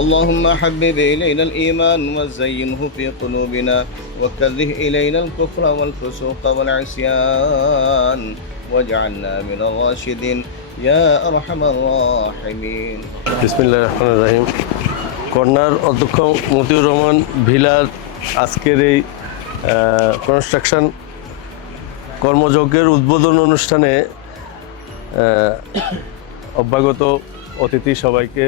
اللهم حبب إلينا الإيمان وزينه في قلوبنا وكره إلينا الكفر والفسوق والعصيان واجعلنا من الراشدين يا أرحم الراحمين বিসমিল্লাহির রহমানির রহিম। কর্নার অধ্যক্ষ মতিউর রহমান ভিলার আজকের এই কনস্ট্রাকশন কর্মযজ্ঞের উদ্বোধন অনুষ্ঠানে অভ্যাগত অতিথি সবাইকে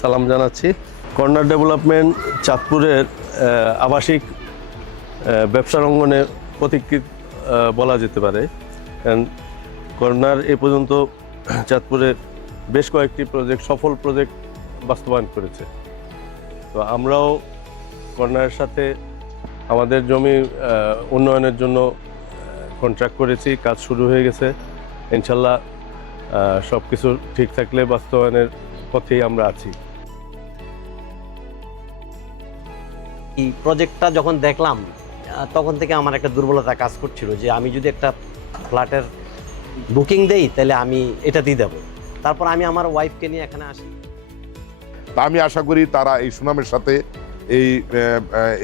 সালাম জানাচ্ছি। কর্নার ডেভেলপমেন্ট চাঁদপুরের আবাসিক ব্যবসার অঙ্গনে প্রতীক্ষিত বলা যেতে পারে, কারণ কর্নার এ পর্যন্ত চাঁদপুরে বেশ কয়েকটি সফল প্রজেক্ট বাস্তবায়ন করেছে। তো আমরাও কর্নারের সাথে আমাদের জমি উন্নয়নের জন্য কন্ট্রাক্ট করেছি, কাজ শুরু হয়ে গেছে। ইনশাল্লাহ সব কিছু ঠিক থাকলে বাস্তবায়নের পথেই আমরা আছি। এই প্রজেক্টটা যখন দেখলাম তখন থেকে আমার একটা দুর্বলতা কাজ করছিল যে আমি যদি একটা ফ্ল্যাটের বুকিং দেই তাহলে আমি এটাতেই দেব। তারপর আমি আমার ওয়াইফকে নিয়ে এখানে আসি। তা আমি আশা করি তারা এই সুনামের সাথে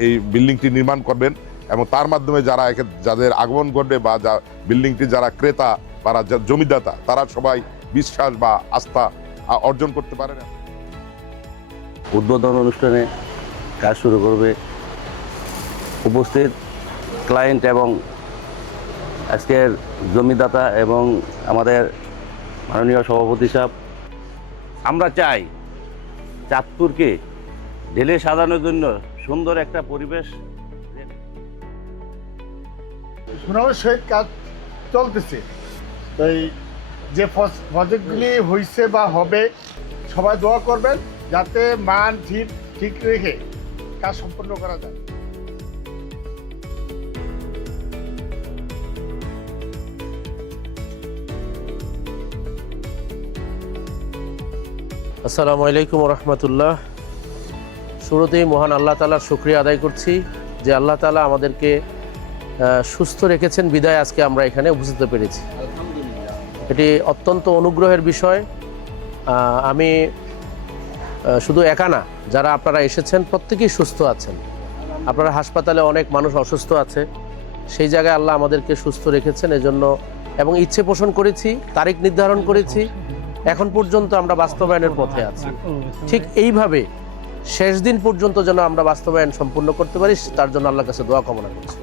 এই বিল্ডিংটি নির্মাণ করবেন এবং তার মাধ্যমে যাদের আগমন ঘটবে বা বিল্ডিংটি যারা ক্রেতা বা জমিদাতা তারা সবাই বিশ্বাস বা আস্থা অর্জন করতে পারেন। উদ্বোধন অনুষ্ঠানে কাজ শুরু করবে উপস্থিত ক্লায়েন্ট এবং আজকের জমিদাতা এবং আমাদের মাননীয় সভাপতি সাহেব। আমরা চাই চাঁদপুরকে ঢেলে সাজানোর জন্য সুন্দর একটা পরিবেশ। সুনামের সহিত কাজ চলতেছে। তাই যে প্রজেক্টগুলি হয়েছে বা হবে সবাই দোয়া করবেন যাতে মান ঠিক রেখে কাজ সম্পন্ন করা যায়। আসসালামু আলাইকুম রহমতুল্লাহ। শুরুতেই মহান আল্লাহ তাআলার শুকরিয়া আদায় করছি যে আল্লাহ তাআলা আমাদেরকে সুস্থ রেখেছেন বিদায় আজকে আমরা এখানে উপস্থিত পেরেছি। এটি অত্যন্ত অনুগ্রহের বিষয়। আমি শুধু একা না, যারা আপনারা এসেছেন প্রত্যেকেই সুস্থ আছেন। আপনারা হাসপাতালে অনেক মানুষ অসুস্থ আছে, সেই জায়গায় আল্লাহ আমাদেরকে সুস্থ রেখেছেন এজন্য, এবং ইচ্ছে পোষণ করেছি, তারিখ নির্ধারণ করেছি, এখন পর্যন্ত আমরা বাস্তবায়নের পথে আছি। ঠিক এইভাবে শেষ দিন পর্যন্ত যেন আমরা বাস্তবায়ন সম্পূর্ণ করতে পারি তার জন্য আল্লাহর কাছে দোয়া কামনা করছি।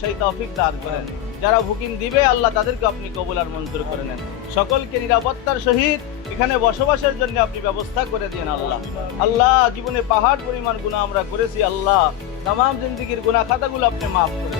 সেই তৌফিক দান করেন। যারা বুকিং দিবে আল্লাহ তাদেরকে আপনি কবুল আর মঞ্জুর করে নেন। সকলকে নিরাপত্তার সহিত এখানে বসবাসের জন্য আপনি ব্যবস্থা করে দিন আল্লাহ। আল্লাহ জীবনে পাহাড় পরিমাণ গুনাহ আমরা করেছি, আল্লাহ তামাম জিন্দেগীর গুনাহ খাতাগুলো আপনি মাফ করেন।